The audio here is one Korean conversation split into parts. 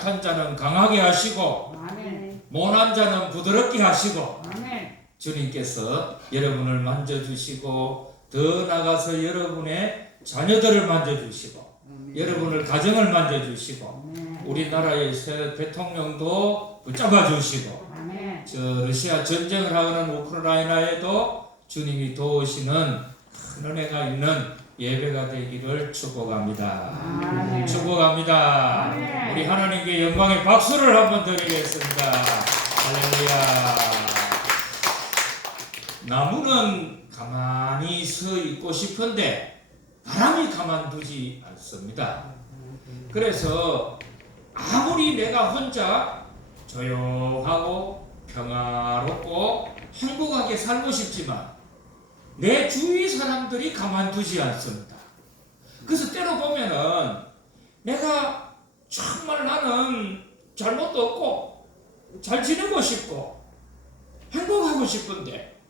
약한 자는 강하게 하시고 아멘. 모난 자는 부드럽게 하시고 아멘. 주님께서 여러분을 만져주시고 더 나아가서 여러분의 자녀들을 만져주시고 여러분을 가정을 만져주시고 우리나라의 새 대통령도 붙잡아 주시고 아멘. 저 러시아 전쟁을 하는 우크라이나에도 주님이 도우시는 큰 은혜가 있는 예배가 되기를 축복합니다. 아멘. 축복합니다. 아멘. 우리 하나님께 영광의 박수를 한번 드리겠습니다. 할렐루야. 나무는 가만히 서 있고 싶은데 바람이 가만두지 않습니다. 그래서 아무리 내가 혼자 조용하고 평화롭고 행복하게 살고 싶지만 내 주위 사람들이 가만두지 않습니다. 그래서 때로 보면은 내가 정말 나는 잘못도 없고 잘 지내고 싶고 행복하고 싶은데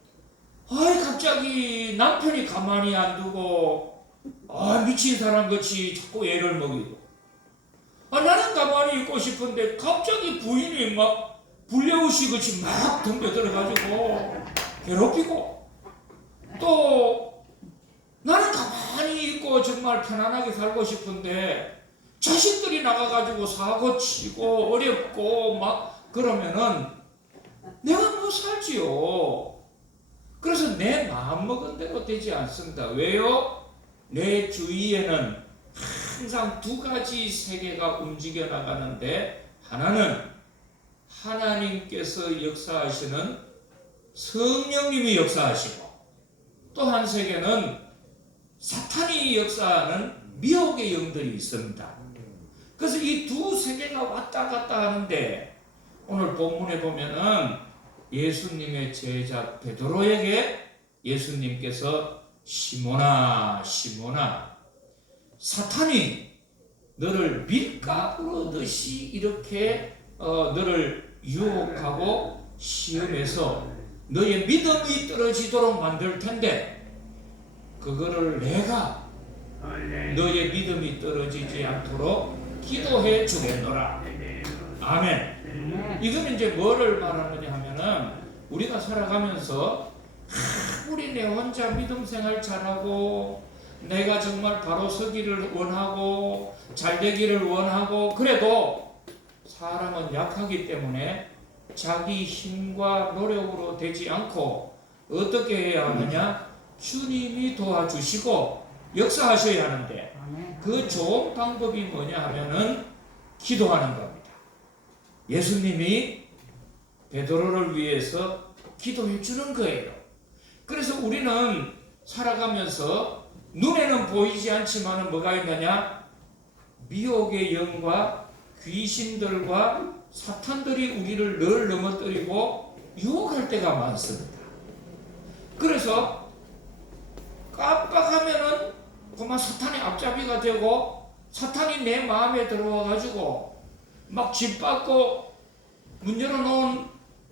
갑자기 남편이 가만히 안 두고 미친 사람 같이 자꾸 애를 먹이고 나는 가만히 있고 싶은데 갑자기 부인이 막 불려우시 같이 막 덤벼들어가지고 괴롭히고 또 나는 가만히 있고 정말 편안하게 살고 싶은데 자식들이 나가가지고 사고 치고 어렵고 막 그러면은 내가 뭐 살지요. 그래서 내 마음먹은 대로 되지 않습니다. 왜요? 내 주위에는 항상 두 가지 세계가 움직여 나가는데 하나는 하나님께서 역사하시는 성령님이 역사하시고 또 한 세계는 사탄이 역사하는 미혹의 영들이 있습니다. 그래서 이 두 세계가 왔다 갔다 하는데 오늘 본문에 보면은 예수님의 제자 베드로에게 예수님께서 시몬아 시몬아 사탄이 너를 밀가루듯이 이렇게 너를 유혹하고 시험해서 너의 믿음이 떨어지도록 만들 텐데 그거를 내가 너의 믿음이 떨어지지 않도록 기도해 주겠노라. 아멘. 이건 이제 뭐를 말하느냐 하면은 우리가 살아가면서 우리 내 혼자 믿음 생활 잘하고 내가 정말 바로 서기를 원하고 잘 되기를 원하고 그래도 사람은 약하기 때문에 자기 힘과 노력으로 되지 않고 어떻게 해야 하느냐? 주님이 도와주시고 역사하셔야 하는데 그 좋은 방법이 뭐냐 하면은 기도하는 겁니다. 예수님이 베드로를 위해서 기도해 주는 거예요. 그래서 우리는 살아가면서 눈에는 보이지 않지만 뭐가 있느냐? 미혹의 영과 귀신들과 사탄들이 우리를 늘 넘어뜨리고 유혹할 때가 많습니다. 그래서 깜빡하면은 그만 사탄의 앞잡이가 되고 사탄이 내 마음에 들어와 가지고 막 집 밖고 문 열어놓은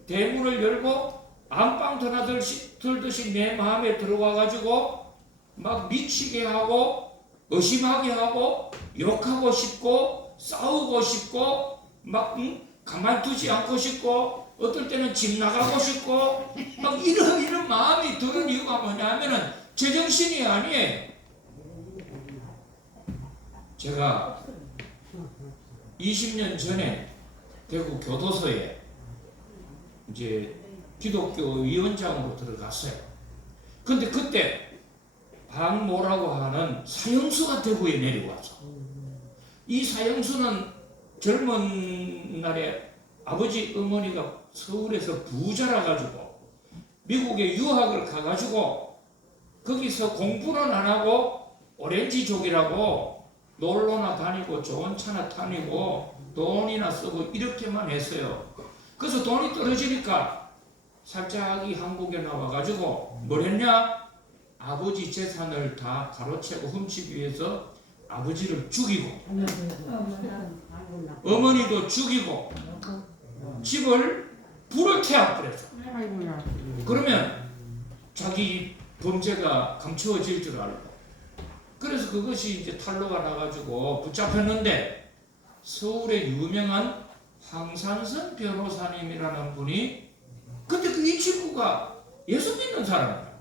대문을 열고 안방 드나들듯이 내 마음에 들어와 가지고 막 미치게 하고 의심하게 하고 욕하고 싶고 싸우고 싶고 막 가만두지 않고 싶고 어떨 때는 집 나가고 싶고 막 이런 마음이 드는 이유가 뭐냐면은 제정신이 아니에요. 제가 20년 전에 대구 교도소에 이제 기독교 위원장으로 들어갔어요. 근데 그때 박모라고 하는 사형수가 대구에 내려와서 이 사형수는 젊은 날에 아버지 어머니가 서울에서 부자라 가지고 미국에 유학을 가가지고 거기서 공부는 안 하고 오렌지족이라고 놀러나 다니고 좋은 차나 다니고 돈이나 쓰고 이렇게만 했어요. 그래서 돈이 떨어지니까 살짝이 한국에 나와가지고 뭘 했냐? 아버지 재산을 다 가로채고 훔치기 위해서 아버지를 죽이고 어머니도 죽이고 집을 불을 태워버렸어. 그러면 자기 범죄가 감추어질 줄 알고 그래서 그것이 이제 탄로가 나가지고 붙잡혔는데 서울의 유명한 황산선 변호사님이라는 분이, 근데 이 친구가 예수 믿는 사람이야.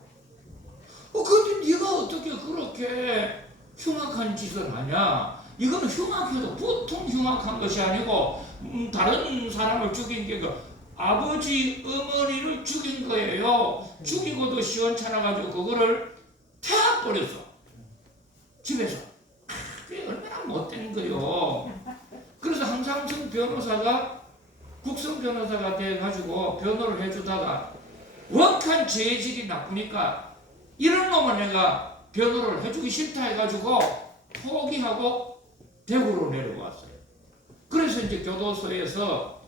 근데 네가 어떻게 그렇게 흉악한 짓을 하냐? 이거는 흉악해도 보통 흉악한 것이 아니고 다른 사람을 죽인 게 아버지 어머니를 죽인 거예요. 죽이고도 시원찮아가지고 그거를 태워버렸어. 집에서. 그게 얼마나 못된 거요. 그래서 황상승 변호사가 국선 변호사가 돼가지고 변호를 해주다가 원한 죄질이 나쁘니까 이런 놈은 내가 변호를 해주기 싫다 해가지고 포기하고 대구로 내려왔어요. 그래서 이제 교도소에서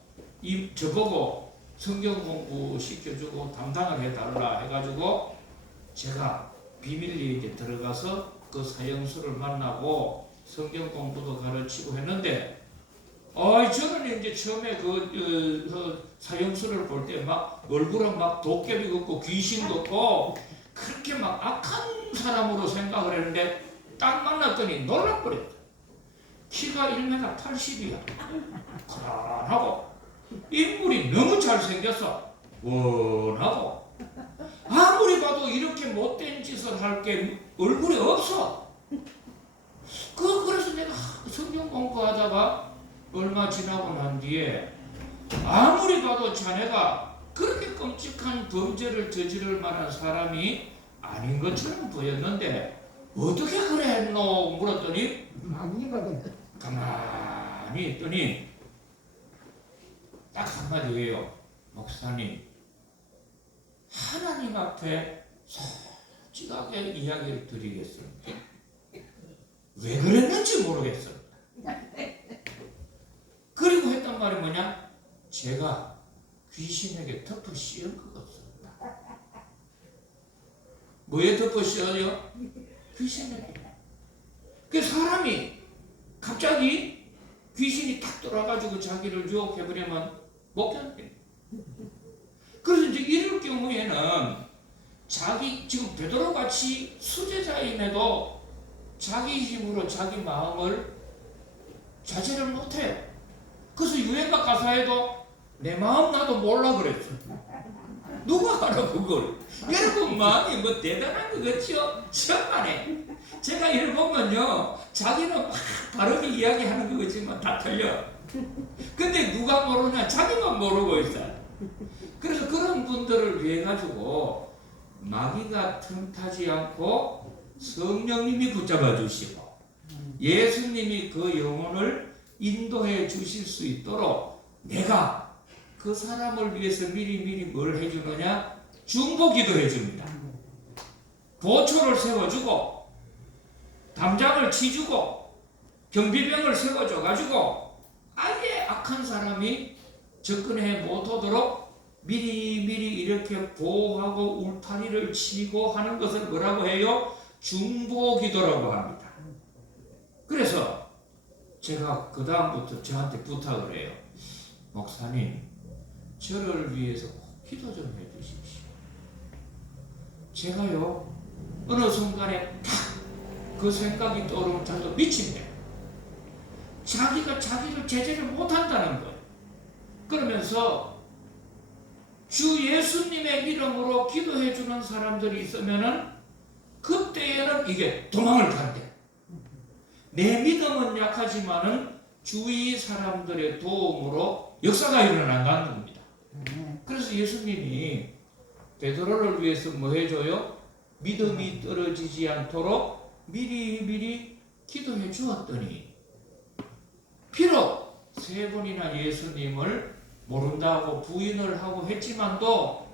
저보고 성경 공부 시켜주고 담당을 해달라 해가지고 제가 비밀리에 이제 들어가서 그 사형수를 만나고 성경 공부도 가르치고 했는데, 저는 이제 처음에 그 사형수를 볼 때 막 얼굴은 막 도깨비 같고 귀신 같고 그렇게 막 악한 사람으로 생각을 했는데 딱 만났더니 놀라버렸다. 키가 1m 80이야. 그란하고 인물이 너무 잘생겼어. 원하고 아무리 봐도 이렇게 못된 짓을 할 게 얼굴에 없어. 그래서 내가 성경 공부하다가 얼마 지나고 난 뒤에 아무리 봐도 자네가 그렇게 끔찍한 범죄를 저지를 만한 사람이 아닌 것처럼 보였는데 어떻게 그래 했노? 물었더니 가만히 있더니 딱 한마디예요. 목사님, 하나님 앞에 솔직하게 이야기를 드리겠습니다. 왜 그랬는지 모르겠어요. 그리고 했단 말이 뭐냐? 제가 귀신에게 덮어 씌운 것 같습니다. 뭐에 덮어 씌워요? 귀신에게. 그 사람이 갑자기 귀신이 탁 돌아가지고 자기를 유혹해버리면 못 견뎌. 그래서 이제 이럴 경우에는 자기 지금 베드로같이 수제자임에도 자기 힘으로 자기 마음을 자제를 못해요. 그래서 유행가 가사에도 내 마음 나도 몰라 그랬어. 누가 알아 그걸? 여러분 마음이 뭐 대단한 거 같죠? 천만에. 제가 이를 보면요, 자기는 막 바르게 이야기하는 거 같지만 다 틀려. 근데 누가 모르냐? 자기만 모르고 있어요. 그래서 그런 분들을 위해 가지고 마귀가 틈타지 않고 성령님이 붙잡아 주시고 예수님이 그 영혼을 인도해 주실 수 있도록 내가 그 사람을 위해서 미리 뭘 해주느냐? 중보기도 해줍니다. 보초를 세워주고 담장을 치주고 경비병을 세워줘가지고 아예 악한 사람이 접근해 못하도록 미리 이렇게 보호하고 울타리를 치고 하는 것을 뭐라고 해요? 중보기도라고 합니다. 그래서 제가 그 다음부터 저한테 부탁을 해요. 목사님, 저를 위해서 기도 좀 해주십시오. 제가요, 어느 순간에 탁 그 생각이 떠오르면 저도 미칩니다. 자기가 자기를 제재를 못한다는 거예요. 그러면서 주 예수님의 이름으로 기도해 주는 사람들이 있으면은 그때에는 이게 도망을 간대. 내 믿음은 약하지만은 주위 사람들의 도움으로 역사가 일어난다는 겁니다. 그래서 예수님이 베드로를 위해서 뭐 해줘요? 믿음이 떨어지지 않도록 미리 기도해 주었더니 비록 3번이나 예수님을 모른다고 부인을 하고 했지만도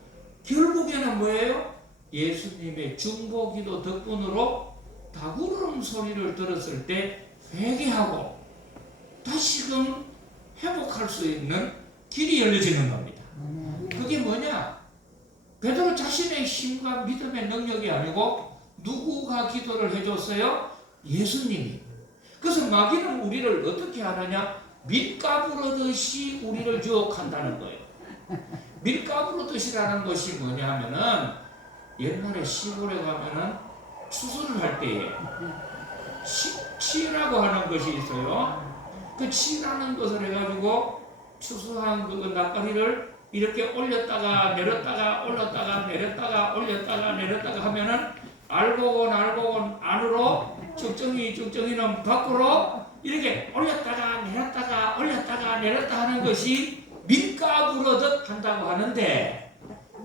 결국에는 뭐예요? 예수님의 중보기도 덕분으로 다구름 소리를 들었을 때 회개하고 다시금 회복할 수 있는 길이 열려지는 겁니다. 그게 뭐냐? 베드로 자신의 힘과 믿음의 능력이 아니고 누구가 기도를 해줬어요? 예수님이. 그래서 마귀는 우리를 어떻게 하느냐? 밀가부르듯이 우리를 유혹한다는 거예요. 밀가부르듯이라는 것이 뭐냐면은 옛날에 시골에 가면은 추수를 할 때에 식치라고 하는 것이 있어요. 그 치라는 것을 해가지고 추수한 그 낯가리를 이렇게 올렸다가 내렸다가 올렸다가 내렸다가 올렸다가 내렸다가 하면은 알고건 안으로 쭉정이는 밖으로 이렇게 올렸다가 내렸다가 올렸다가 내렸다 하는 것이 밀가 부르듯 한다고 하는데,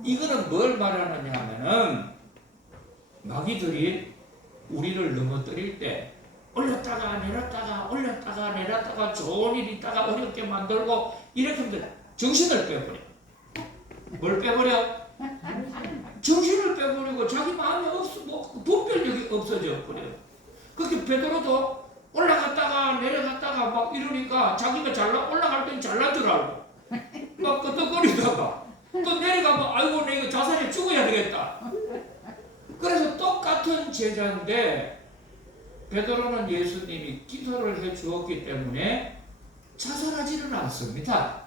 이거는 뭘 말하느냐 하면은 마귀들이 우리를 넘어뜨릴 때 올렸다가 내렸다가 올렸다가 내렸다가 좋은 일 있다가 어렵게 만들고 이렇게 하면 정신을 빼버려. 뭘 빼버려? 정신을 빼버리고 자기 마음에 분별력이 없어져 버려요. 그렇게 베드로도 올라갔다가 내려갔다가 막 이러니까 자기가 올라갈 땐 잘난 줄 알고 막 끄떡거리다가 또 내려가면 아이고 내가 자살해 죽어야 되겠다. 그래서 똑같은 제자인데 베드로는 예수님이 기도를 해 주었기 때문에 자살하지는 않습니다.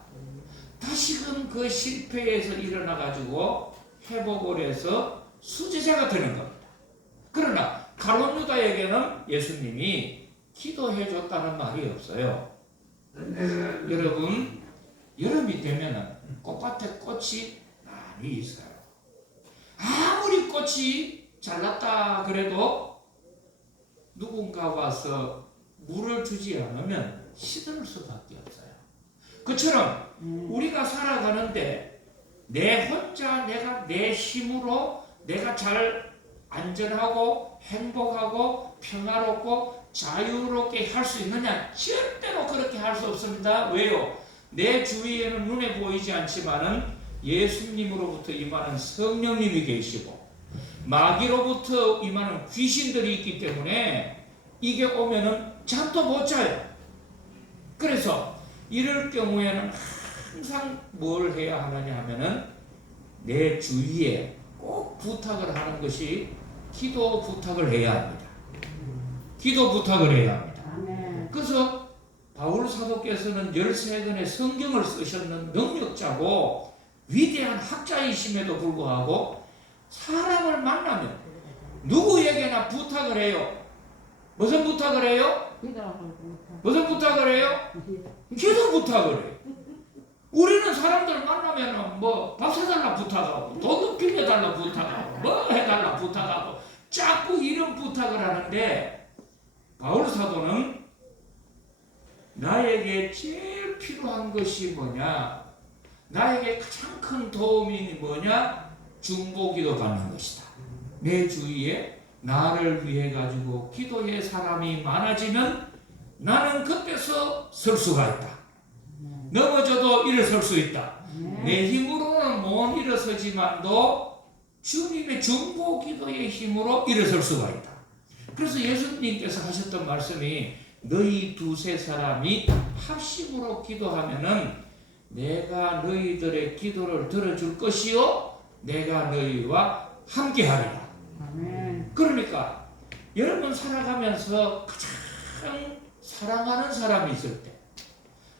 다시금 그 실패에서 일어나 가지고 회복을 해서 수제자가 되는 겁니다. 그러나 가룟 유다에게는 예수님이 기도해 줬다는 말이 없어요. 여러분, 여름이 되면은 꽃밭에 꽃이 많이 있어요. 아무리 꽃이 잘났다 그래도 누군가 와서 물을 주지 않으면 시들 수밖에 없어요. 그처럼 우리가 살아가는데 내 혼자 내가 내 힘으로 내가 잘 안전하고 행복하고 평화롭고 자유롭게 할 수 있느냐? 절대로 그렇게 할 수 없습니다. 왜요? 내 주위에는 눈에 보이지 않지만은 예수님으로부터 임하는 성령님이 계시고 마귀로부터 임하는 귀신들이 있기 때문에 이게 오면은 잠도 못 자요. 그래서 이럴 경우에는 항상 뭘 해야 하느냐 하면은 내 주위에 꼭 부탁을 하는 것이 기도 부탁을 해야 합니다. 기도 부탁을 해야 합니다. 그래서 바울 사도께서는 13권의 성경을 쓰셨는 능력자고 위대한 학자이심에도 불구하고 사람을 만나면 누구에게나 부탁을 해요. 무슨 부탁을 해요? 무슨 부탁을 해요? 기도 부탁을 해요. 우리는 사람들 만나면 밥 사달라 부탁하고 돈도 빌려달라 부탁하고 뭐 해달라 부탁하고 자꾸 이런 부탁을 하는데 바울 사도는 나에게 제일 필요한 것이 뭐냐? 나에게 가장 큰 도움이 뭐냐? 중보기도 받는 것이다. 내 주위에 나를 위해 가지고 기도의 사람이 많아지면 나는 그때서 설 수가 있다. 넘어져도 일어설 수 있다. 내 힘으로는 못 일어서지만도 주님의 중보기도의 힘으로 일어설 수가 있다. 그래서 예수님께서 하셨던 말씀이 너희 두세 사람이 합심으로 기도하면은 내가 너희들의 기도를 들어줄 것이요 내가 너희와 함께하리라. 그러니까 여러분 살아가면서 가장 사랑하는 사람이 있을 때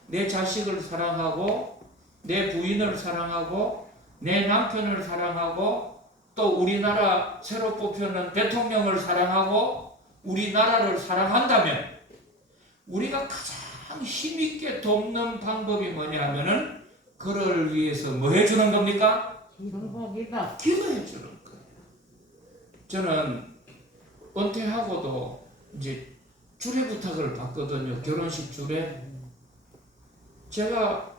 내 자식을 사랑하고 내 부인을 사랑하고 내 남편을 사랑하고 또 우리나라 새로 뽑혀는 대통령을 사랑하고 우리나라를 사랑한다면 우리가 가장 힘있게 돕는 방법이 뭐냐 하면은 그를 위해서 뭐 해주는 겁니까? 기도해 주는 거예요. 저는 은퇴하고도 이제 주례 부탁을 받거든요. 결혼식 주례. 제가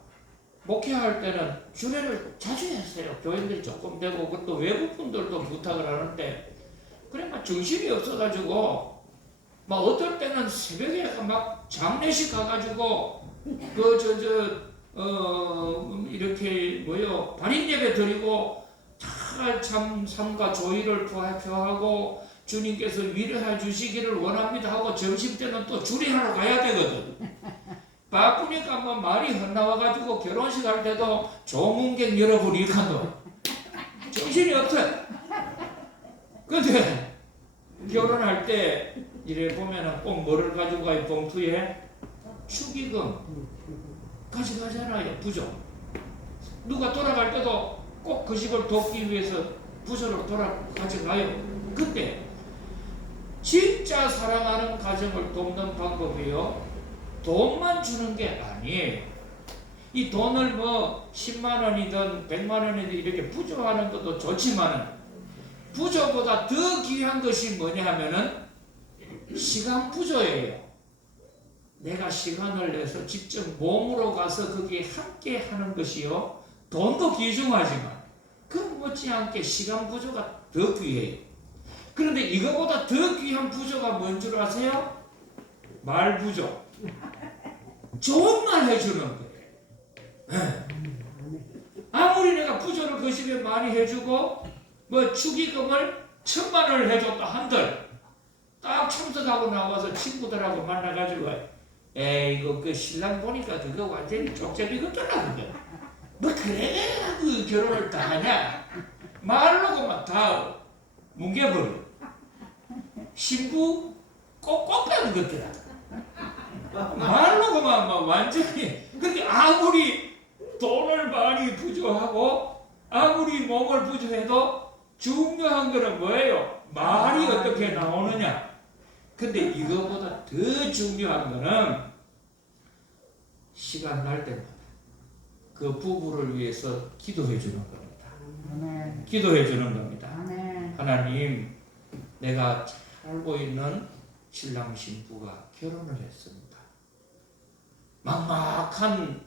목회할 때는 주례를 자주 했어요. 교인들이 조금 되고 그것도 외국분들도 부탁을 하는데 그래 막 정신이 없어가지고 막 어떨 때는 새벽에 막 장례식 가가지고 이렇게 발인 예배 드리고 참 삼가 조의를 표하고 주님께서 위로해 주시기를 원합니다 하고 점심 때는 또 주례하러 가야 되거든. 바쁘니까 뭐 말이 헛나와가지고 결혼식 할 때도 조문객 여러분 이카도 정신이 없어요. 근데 결혼할 때 이래 보면은 꼭 뭐를 가지고 가요? 봉투에 축의금 가져가잖아요. 부조. 누가 돌아갈 때도 꼭 그 집을 돕기 위해서 부조를 가져가요. 근데 진짜 사랑하는 가정을 돕는 방법이요. 돈만 주는 게 아니에요. 이 돈을 뭐 10만 원이든 100만 원이든 이렇게 부조하는 것도 좋지만 부조보다 더 귀한 것이 뭐냐 하면은 시간 부조예요. 내가 시간을 내서 직접 몸으로 가서 거기에 함께 하는 것이요. 돈도 귀중하지만 그 못지않게 시간 부조가 더 귀해요. 그런데 이거보다 더 귀한 부조가 뭔 줄 아세요? 말 부조. 좋은 말 해주는 거예요. 네. 아무리 내가 부조를 그 집에 많이 해주고 뭐 축의금을 1,000만 원을 해줬다 한들 딱 참석하고 나와서 친구들하고 만나가지고 에이 이거 그 신랑 보니까 그거 완전히 쪽잡이 같더라 그거. 뭐 그래 그 결혼을 다 하냐? 말로만 다 뭉개버려. 신부 꼭 빼는 것더라. 말로만 막 완전히. 그렇게 아무리 돈을 많이 부조하고 아무리 몸을 부조해도 중요한 거는 뭐예요? 말이 어떻게 나오느냐. 근데 이거보다 더 중요한 거는 시간 날 때마다 그 부부를 위해서 기도해 주는 겁니다. 기도해 주는 겁니다. 하나님, 내가 살고 있는 신랑 신부가 결혼을 했습니다. 막막한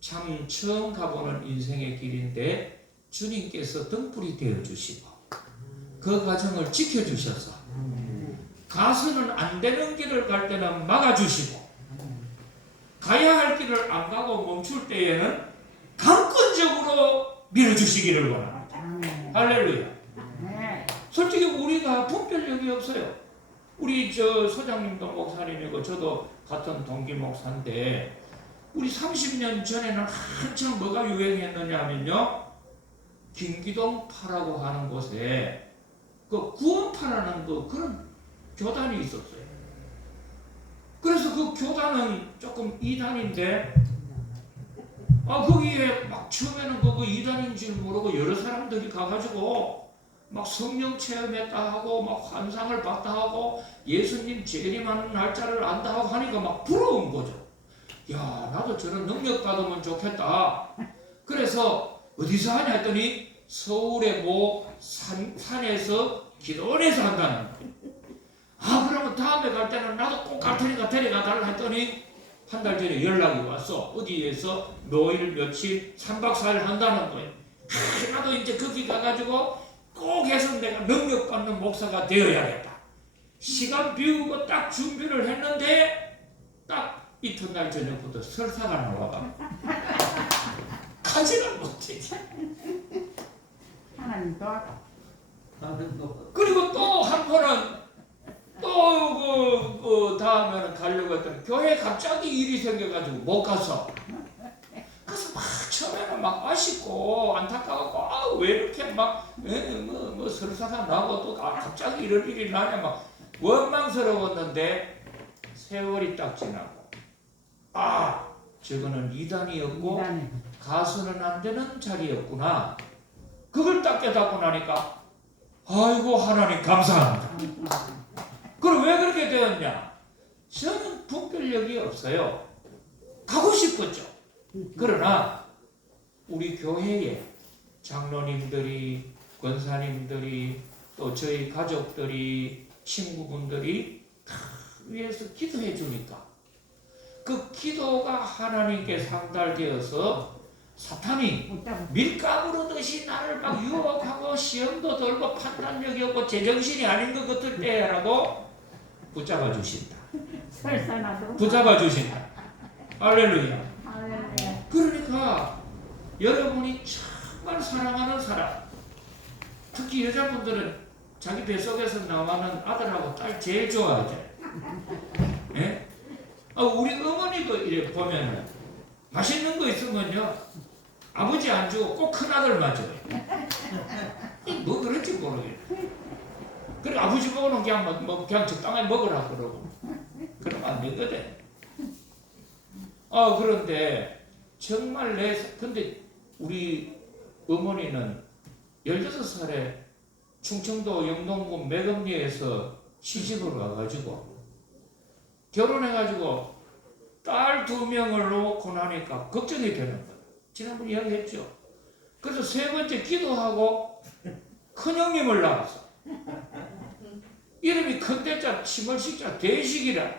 참 처음 가보는 인생의 길인데 주님께서 등불이 되어 주시고 그 과정을 지켜주셔서 가서는 안 되는 길을 갈 때는 막아주시고 가야 할 길을 안 가고 멈출 때에는 강권적으로 밀어주시기를 원합니다. 할렐루야. 솔직히 우리가 분별력이 없어요. 우리 저 소장님도 목사님이고 저도 같은 동기 목사인데 우리 30년 전에는 한참 뭐가 유행했느냐 하면요. 김기동파라고 하는 곳에 그 구원파라는 그런 교단이 있었어요. 그래서 그 교단은 조금 이단인데 거기에 막 처음에는 그 이단인 줄 모르고 여러 사람들이 가가지고 막 성령 체험했다 하고 막 환상을 봤다 하고 예수님 재림하는 날짜를 안다 하고 하니까 막 부러운 거죠. 야, 나도 저런 능력 받으면 좋겠다. 그래서 어디서 하냐 했더니 서울의 모 산에서 기도원에서 한다는 거예요. 그러면 다음에 갈 때는 나도 꼭 갈 테니까 데려가 달라 했더니 한 달 전에 연락이 왔어. 어디에서 노일 며칠 3박 4일 한다는 거예요. 나도 이제 거기 가가지고 꼭 해서 내가 능력 받는 목사가 되어야겠다. 시간 비우고 딱 준비를 했는데 딱 이튿날 저녁부터 설사가 나와가 가지를 못해. 하나님 도와줘. 그리고 또 한 번은 또 그 다음에는 가려고 했더니 교회에 갑자기 일이 생겨가지고 못 가서 그래서 막 처음에는 막 아쉽고 안타까웠고 왜 이렇게 막 뭐 설사가 나고 또 갑자기 이런 일이 나냐 막 원망스러웠는데 세월이 딱 지나고 저거는 이단이었고 가수는 안 되는 자리였구나. 그걸 딱 깨닫고 나니까 아이고 하나님 감사합니다. 그럼 왜 그렇게 되었냐? 저는 분별력이 없어요. 가고 싶었죠. 그러나 우리 교회에 장로님들이, 권사님들이, 또 저희 가족들이, 친구분들이 다 위해서 기도해 주니까 그 기도가 하나님께 상달되어서 사탄이 밀가부르듯이 나를 막 유혹하고 시험도 들고 판단력이 없고 제정신이 아닌 것 같을 때라도 붙잡아 주신다. 붙잡아 주신다. 할렐루야. 그러니까 여러분이 정말 사랑하는 사람, 특히 여자분들은 자기 뱃속에서 나오는 아들하고 딸 제일 좋아하죠. 예? 우리 어머니도 이렇게 보면은 맛있는 거 있으면요 아버지 안 주고 꼭 큰아들만 줘요. 뭐 그런지 모르겠어요. 그래 아버지 먹으면 그냥 적당히 먹으라 그러고 그러면 안 되거든. 그런데 정말 근데 우리 어머니는 16살에 충청도 영동군 매금리에서 시집을 가가지고 결혼해가지고 딸 2명을 놓고 나니까 걱정이 되는 거예요. 지난번에 이야기했죠. 그래서 3번째 기도하고 큰형님을 낳았어. 이름이 큰대자 치물식자 대식이라.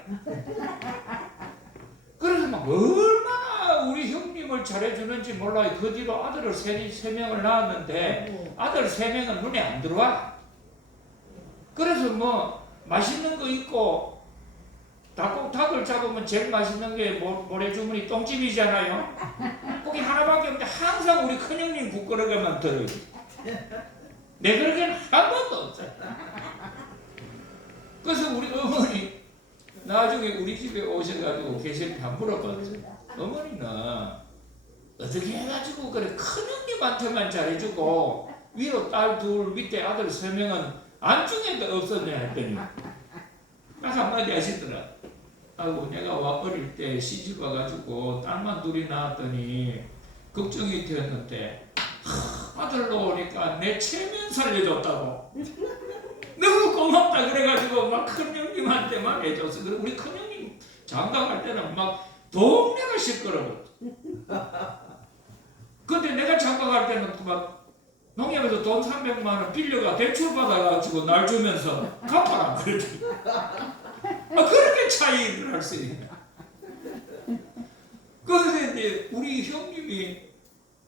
그래서 막 얼마나 우리 형님을 잘해주는지 몰라요. 그 뒤로 아들을 3명을 낳았는데 아들 3명은 눈에 안 들어와. 그래서 뭐 맛있는 거 있고 닭을 잡으면 제일 맛있는 게 모래주머니 똥집이잖아요. 거기 하나밖에 없는데 항상 우리 큰형님 국거리가만 들어요. 내 그릇에는 한 번도 없어요. 그래서 우리 어머니 나중에 우리 집에 오셔가지고 계실 때 물어봤어요. 어머니는 어떻게 해가지고 그래 큰형님한테만 잘해주고 위로 딸 2 밑에 아들 3명은 안중에도 없었냐 했더니 딱 한마디 하시더라. 아이고 내가 어릴 때 시집 와가지고 딸만 2이 낳았더니 걱정이 되었는데 아들로 오니까 내 체면 살려줬다고 너무 고맙다 그래가지고 막 큰형님한테만 해줬어. 그리고 우리 큰형님 장가갈 때는 막 동네가 시끄러워. 근데 내가 장가갈 때는 막 농협에서 돈 300만 원 빌려가 대출 받아가지고 날 주면서 갚아라 그랬지. 그렇게 차이를 할 수 있냐. 그런데 이제 우리 형님이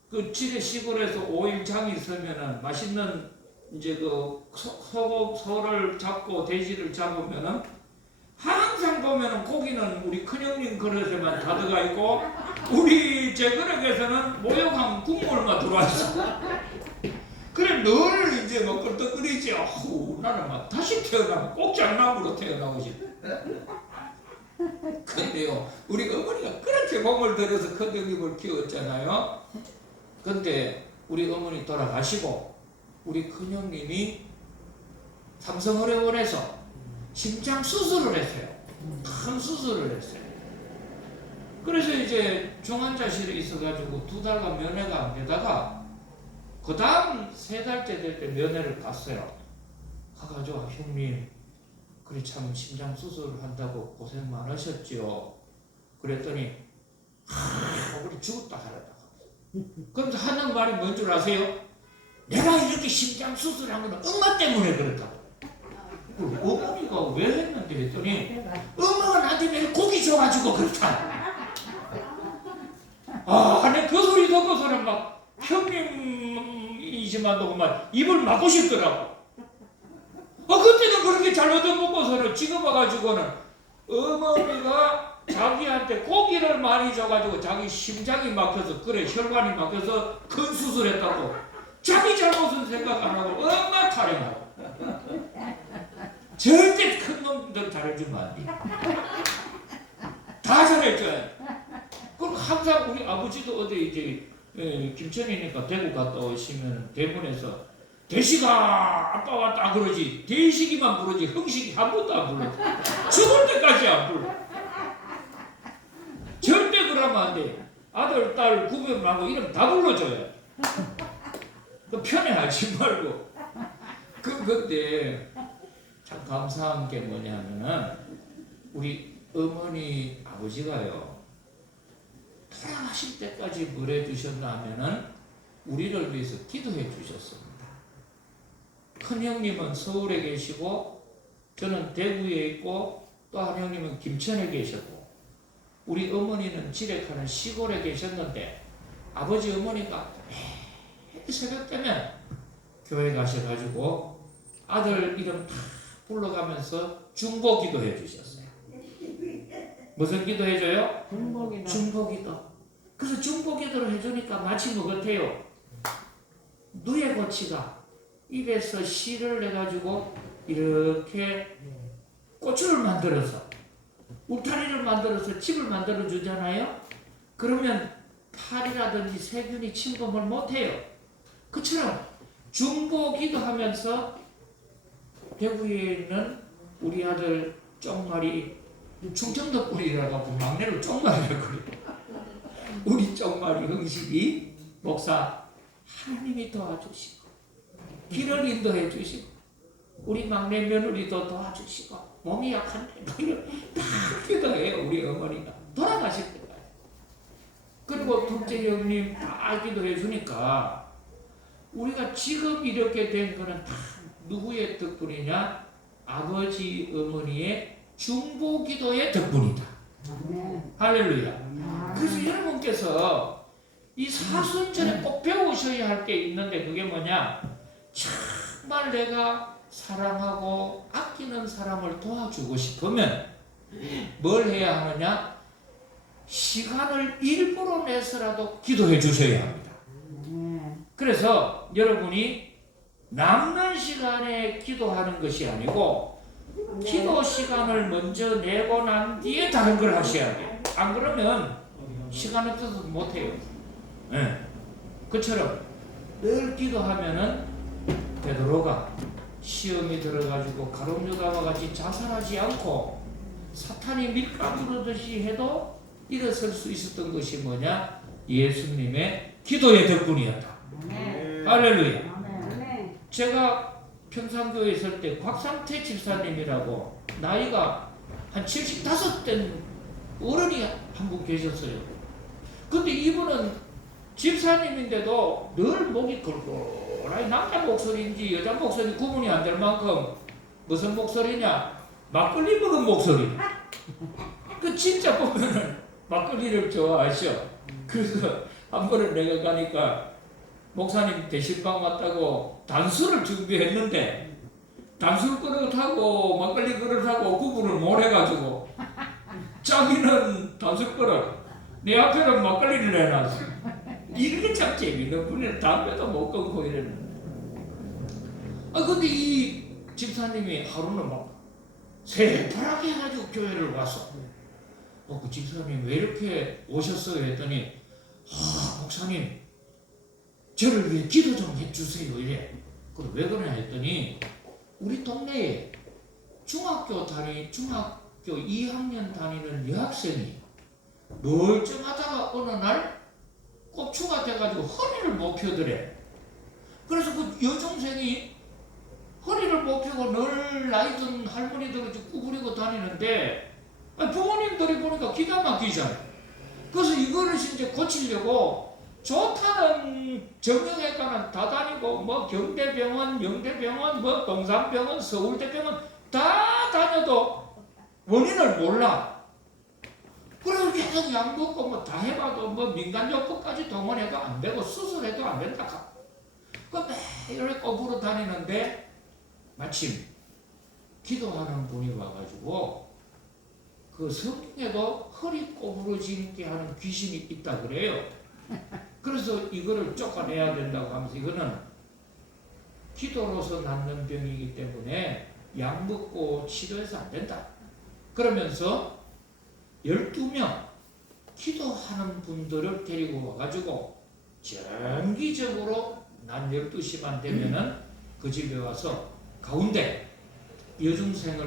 그 집에 시골에서 5일 장이 있으면은 맛있는 이제 그 소를 잡고 돼지를 잡으면은 항상 보면은 고기는 우리 큰형님 그릇에만 다 들어가 있고 우리 제 그릇에서는 모욕한 국물만 들어와 있어. 그래 늘 이제 뭐 끄떡거리지. 나는 막 다시 태어나면 꼭 장남으로 태어나고 싶어. 근데요 우리 어머니가 그렇게 몸을 들여서 큰형님을 키웠잖아요. 근데 우리 어머니 돌아가시고 우리 큰형님이 삼성의료원에서 심장 수술을 했어요. 큰 수술을 했어요. 그래서 이제 중환자실에 있어가지고 2달간 면회가 안 되다가 그 다음 3달째 될 때 면회를 갔어요. 가가지고 형님 그래 참 심장 수술을 한다고 고생 많으셨지요. 그랬더니 우리 죽었다 살았다. 그러면서 하는 말이 뭔 줄 아세요? 내가 이렇게 심장 수술한 거는 엄마 때문에 그렇다고. 어머니가 왜 했는데 했더니 엄마가 나한테 매일 고기 줘가지고 그렇다. 내가 그 소리 듣고서는 막 형님이지만도 막 입을 막고 싶더라고. 그때는 그렇게 잘 얻어먹고서는 지금 와가지고는 어머니가 자기한테 고기를 많이 줘가지고 자기 심장이 막혀서 그래 혈관이 막혀서 큰 수술했다고 자기 잘못은 생각 안 하고 엄마 타령하고. 절대 큰 놈들 잘해주면 안 돼. 다 잘해줘야. 그럼 항상 우리 아버지도 어디 이제 김천이니까 대구 갔다 오시면 대문에서 대식아 아빠 왔다 그러지 대식이만 부르지 형식이 한 번도 안 불러. 죽을 때까지 안 불러. 절대 그러면 안 돼. 아들 딸 구별하고 이름 다 불러줘야. 편애하지 말고. 근데 참 감사한 게 뭐냐면은 우리 어머니 아버지가요 돌아가실 때까지 뭘 해주셨냐면은 우리를 위해서 기도해 주셨습니다. 큰형님은 서울에 계시고 저는 대구에 있고 또 한 형님은 김천에 계셨고 우리 어머니는 지렉하는 시골에 계셨는데 아버지 어머니가 매일 새벽 되면 교회 가셔가지고 아들 이름 다 불러가면서 중보 기도해 주셨어요. 무슨 기도 해줘요? 중보기도. 그래서 중보기도를 해주니까 마치 뭐 같아요? 누에 고치가 입에서 씨를 내가지고 이렇게 고추를 만들어서 울타리를 만들어서 집을 만들어 주잖아요. 그러면 탈이라든지 세균이 침범을 못해요. 그처럼 중보기도 하면서 대구에 있는 우리 아들 쪽말이 충청도 꿀이라고 막내를 쪽말이라고 그래요. 우리 쪽말이 형식이 목사 하나님이 도와주시고 길을 인도해 주시고 우리 막내 며느리도 도와주시고 몸이 약한데 다 기도해요 우리 어머니가. 돌아가실 거예요. 그리고 둘째 형님 다 기도해 주니까 우리가 지금 이렇게 된 거는 다 누구의 덕분이냐? 아버지 어머니의 중보 기도의 덕분이다. 할렐루야. 그래서 여러분께서 이 사순절에 꼭 배우셔야 할 게 있는데 그게 뭐냐? 정말 내가 사랑하고 아끼는 사람을 도와주고 싶으면 뭘 해야 하느냐? 시간을 일부러 내서라도 기도해 주셔야 합니다. 그래서 여러분이 남는 시간에 기도하는 것이 아니고 기도 시간을 먼저 내고 난 뒤에 다른 걸 하셔야 돼요. 안 그러면 시간 없어서 못해요. 네. 그처럼 늘 기도하면은 베드로가 시험이 들어가지고 가룟유다와 같이 자살하지 않고 사탄이 밀가부르듯이 해도 일어설 수 있었던 것이 뭐냐? 예수님의 기도의 덕분이었다. 할렐루야. 제가 평산교에 있을 때 곽상태 집사님이라고 나이가 한 75된 어른이 한 분 계셨어요. 근데 이분은 집사님인데도 늘 목이 걸걸하니 남자 목소리인지 여자 목소리 구분이 안 될 만큼 무슨 목소리냐? 막걸리 먹은 목소리. 그 진짜 보면은 막걸리를 좋아하셔. 그래서 한 번은 내가 가니까 목사님 대신방 왔다고 단수를 준비했는데 단수 그릇하고 막걸리 그릇하고 구분을 못 해가지고 자기는 단수 그릇 내 앞에는 막걸리를 내놨어. 이렇게 참 재밌는 분이는 담배도 못 끊고 이랬는데 근데 이 집사님이 하루는 막 새파랗게 해가지고 교회를 왔어. 그 집사님 왜 이렇게 오셨어요? 했더니 목사님 저를 위해 기도 좀 해주세요 이래. 왜 그러냐 했더니 우리 동네에 중학교 2학년 다니는 여학생이 멀쩡하다가 어느 날 꼽추가 돼가지고 허리를 못 펴더래. 그래서 그 여중생이 허리를 못 펴고 늘 나이 든 할머니들을 구부리고 다니는데 부모님들이 보니까 기가 막히잖아요. 그래서 이거를 이제 고치려고 좋다는 정형외과는 다 다니고 뭐 경대병원, 영대병원, 뭐 동산병원, 서울대병원 다 다녀도 원인을 몰라. 그래서 계속 약 먹고 뭐 다 해봐도 뭐 민간요법까지 동원해도 안 되고 수술해도 안 된다. 그 매일 꼬부러 다니는데 마침 기도하는 분이 와가지고 그 성경에도 허리 꼬부러지게 하는 귀신이 있다 그래요. 그래서 이거를 쫓아내야 된다고 하면서 이거는 기도로서 낫는 병이기 때문에 약 먹고 치료해서 안 된다. 그러면서 12명 기도하는 분들을 데리고 와가지고 정기적으로 낮 12시만 되면은 그 집에 와서 가운데 여중생을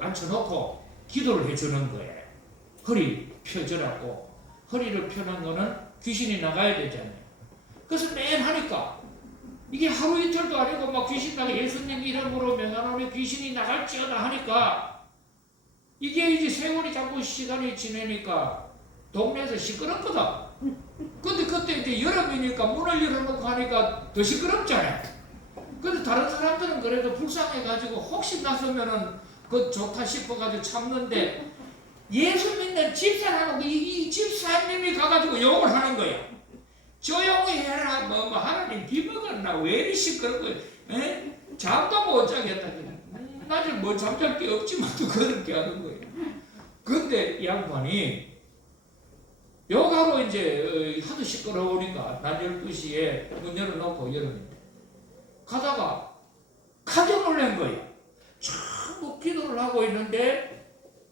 앉혀놓고 기도를 해주는 거예요. 허리 펴주라고. 허리를 펴는 거는 귀신이 나가야 되잖아요. 그래서 매일 하니까 이게 하루 이틀도 아니고 막 귀신 나가 예수님 이름으로 명하노니 귀신이 나갈지어다 하니까 이게 이제 세월이 자꾸 시간이 지내니까 동네에서 시끄럽거든. 근데 그때 이제 여름이니까 문을 열어놓고 하니까 더 시끄럽잖아요. 근데 다른 사람들은 그래도 불쌍해가지고 혹시 나서면은 그 좋다 싶어가지고 참는데 예수 믿는 집사라고 이 집사님이 가가지고 욕을 하는 거예요. 조용히 해라. 뭐 하나님 비먹었나 왜 이리 시끄럽고 잠도 못 자겠다. 낮에 뭐 잠잘 게 없지만 또 그렇게 하는 거예요. 근데 이 양반이 욕하고 이제 하도 시끄러우니까 낮 12시에 문 열어놓고 여름인데 가다가 깜짝 놀란 거예요. 전부 기도를 하고 있는데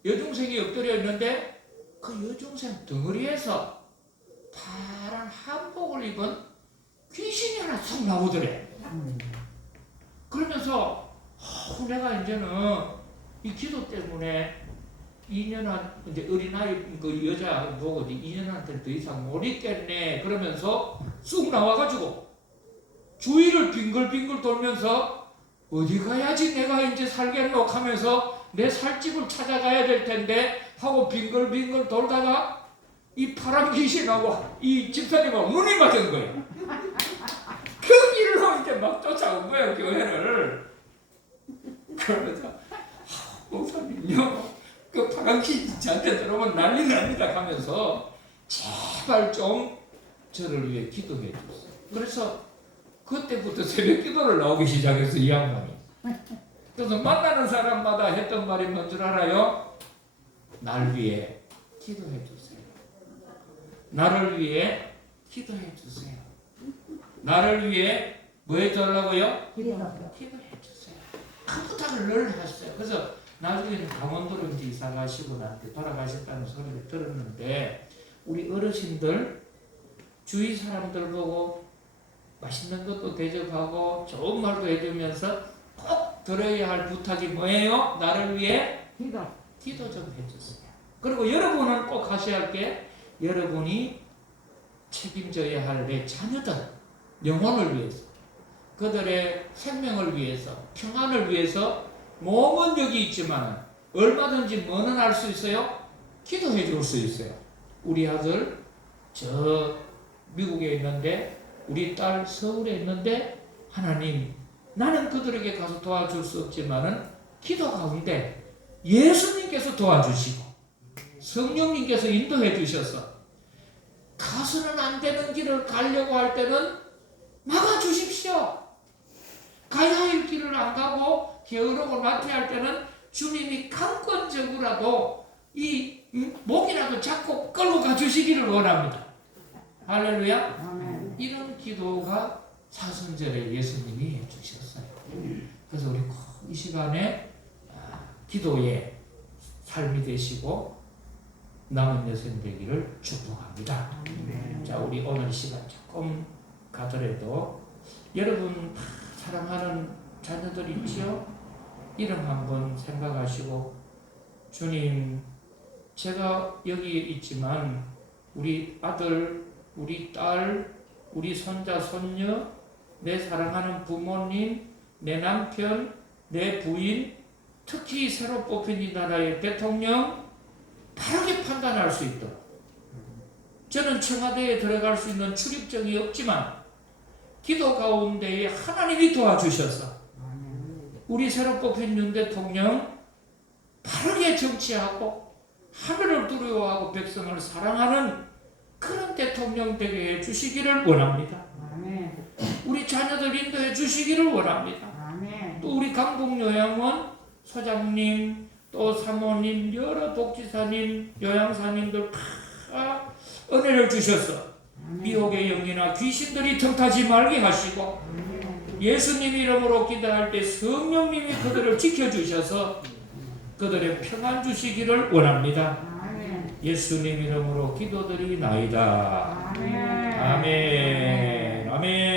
여중생이 엎드려 있는데 그 여중생 덩어리에서 파란 한복을 입은 귀신이 하나 쏙 나오더래. 그러면서 내가 이제는 이 기도 때문에 2년한 이제 어린아이 그 여자 보고 2년한테 더 이상 못 있겠네. 그러면서 쑥 나와가지고 주위를 빙글빙글 돌면서 어디 가야지 내가 이제 살겠노 하면서 내 살집을 찾아가야 될 텐데 하고 빙글빙글 돌다가 이 파란 귀신하고 이 집사님하고 눈이 맞은 거예요. 그 길로 이제 막 쫓아온 거예요, 교회를. 그러면서 목사님요, 그 파란 귀신 저한테 들어오면 난리 납니다 하면서 제발 좀 저를 위해 기도해 주세요. 그래서 그때부터 새벽 기도를 나오기 시작했어, 이 양반이. 그래서 만나는 사람마다 했던 말이 뭔 줄 알아요? 날 위해 기도해 주세요. 나를 위해 기도해 주세요. 나를 위해 뭐 해달라고요? 기도해 주세요. 그 부탁을 늘 하셨어요. 그래서 나중에는 강원도로 이제 이사 가시고 나한테 돌아가셨다는 소리를 들었는데, 우리 어르신들 주위 사람들 보고 맛있는 것도 대접하고 좋은 말도 해주면서 꼭 들어야 할 부탁이 뭐예요? 나를 위해 기도 좀 해주세요. 그리고 여러분은 꼭 하셔야 할 게, 여러분이 책임져야 할 내 자녀들 영혼을 위해서, 그들의 생명을 위해서, 평안을 위해서 몸은 여기 있지만 얼마든지 뭐는 할 수 있어요? 기도해 줄 수 있어요. 우리 아들 저 미국에 있는데, 우리 딸 서울에 있는데, 하나님 나는 그들에게 가서 도와줄 수 없지만은 기도 가운데 예수님께서 도와주시고 성령님께서 인도해 주셔서 가서는 안 되는 길을 가려고 할 때는 막아주십시오. 가야 할 길을 안 가고 게으르고 나태할 때는 주님이 강권적으로라도 이 목이라도 잡고 끌고 가주시기를 원합니다. 할렐루야. 아멘. 이런 기도가 사순절에 예수님이 해주셨어요. 그래서 우리 꼭 이 시간에 기도의 삶이 되시고 남은 여생 되기를 축복합니다. 자, 우리 오늘 시간 조금 가더라도 여러분 다 사랑하는 자녀들 있지요? 이름 한번 생각하시고, 주님, 제가 여기 있지만 우리 아들, 우리 딸, 우리 손자, 손녀, 내 사랑하는 부모님, 내 남편, 내 부인, 특히 새로 뽑힌 이 나라의 대통령 바르게 판단할 수 있도록, 저는 청와대에 들어갈 수 있는 출입증이 없지만 기도 가운데에 하나님이 도와주셔서 우리 새로 뽑힌 윤 대통령 바르게 정치하고 하늘을 두려워하고 백성을 사랑하는 그런 대통령 되게 해주시기를 원합니다. 우리 자녀들 인도해 주시기를 원합니다. 또 우리 강북요양원 소장님, 또 사모님, 여러 독지사님, 요양사님들 다 은혜를 주셔서 미혹의 영이나 귀신들이 틈타지 말게 하시고, 예수님 이름으로 기도할 때 성령님이 그들을 지켜주셔서 그들의 평안 주시기를 원합니다. 예수님 이름으로 기도드리나이다. 아멘. 아멘.